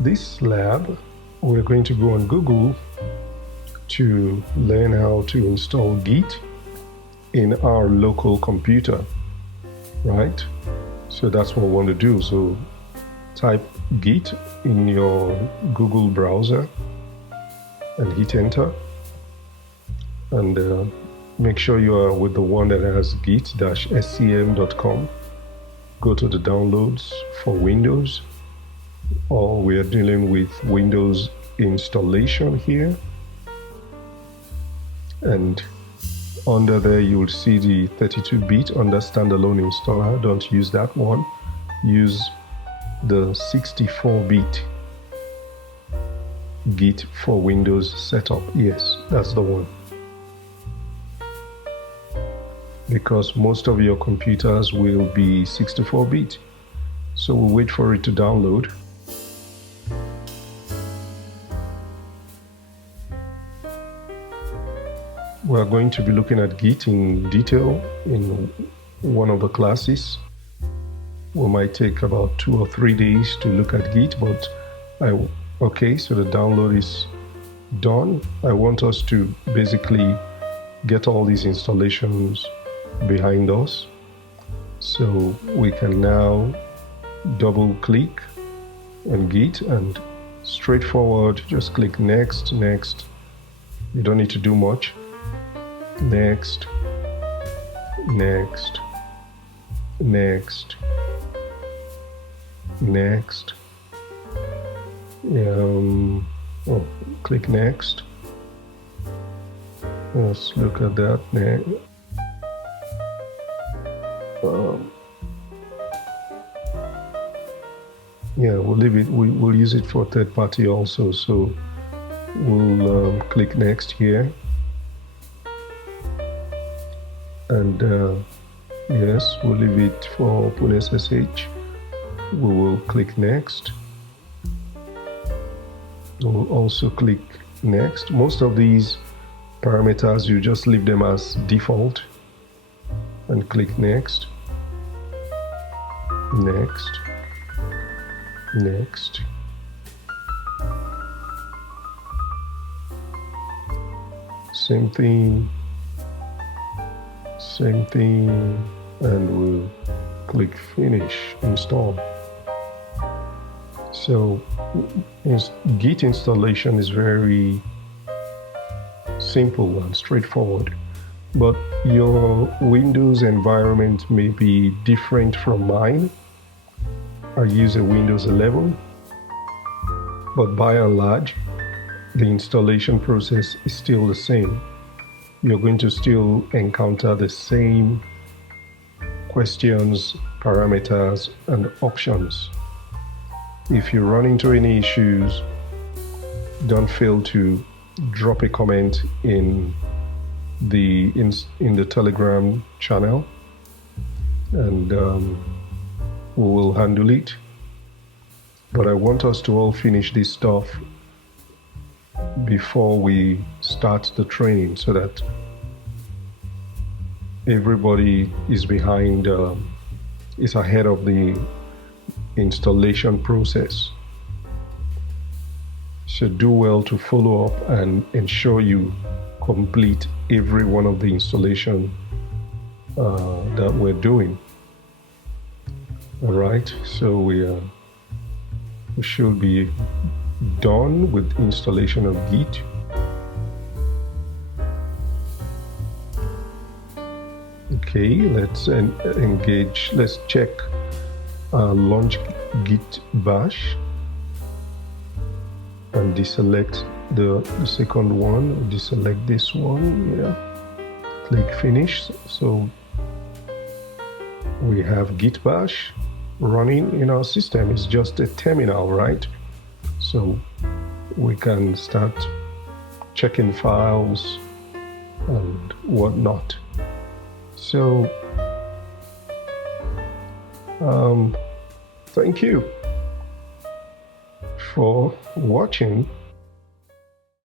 this lab, we're going to go on Google to learn how to install Git in our local computer, right? So that's what we want to do. So type Git in your Google browser and hit enter, and make sure you are with the one that has git-scm.com. Go to the downloads for Windows, or we are dealing with Windows installation here, and under there you will see the 32-bit under standalone installer. Don't use that one, use the 64-bit Git for Windows setup. Yes, that's the one, because most of your computers will be 64-bit. So we'll wait for it to download. We're going to be looking at Git in detail in one of the classes. We might take about 2 or 3 days to look at Git, but okay, so the download is done. I want us to basically get all these installations behind us. So we can now double click on Git and straightforward, just click next, next. You don't need to do much. Next, next, next, next. Click next. Let's look at that now. Yeah, we'll leave it. We'll use it for third party also. So we'll click next here. And yes, we'll leave it for OpenSSH. We will click next. We'll also click next. Most of these parameters, you just leave them as default and click next, next, next. Same thing, and we'll click finish, install. So Git installation is very simple and straightforward, but your Windows environment may be different from mine. I use a Windows 11, but by and large, the installation process is still the same. You're going to still encounter the same questions, parameters, and options. If you run into any issues, don't fail to drop a comment in the Telegram channel, and we will handle it. But I want us to all finish this stuff before we start the training, so that everybody is is ahead of the installation process. So do well to follow up and ensure you complete every one of the installation that we're doing. All right, so we should be done with installation of Git. Okay, let's engage. Let's check launch Gitbash and deselect the second one. Deselect this one. Yeah, click finish. So we have Gitbash running in our system. It's just a terminal, right? So we can start checking files and whatnot. So thank you for watching.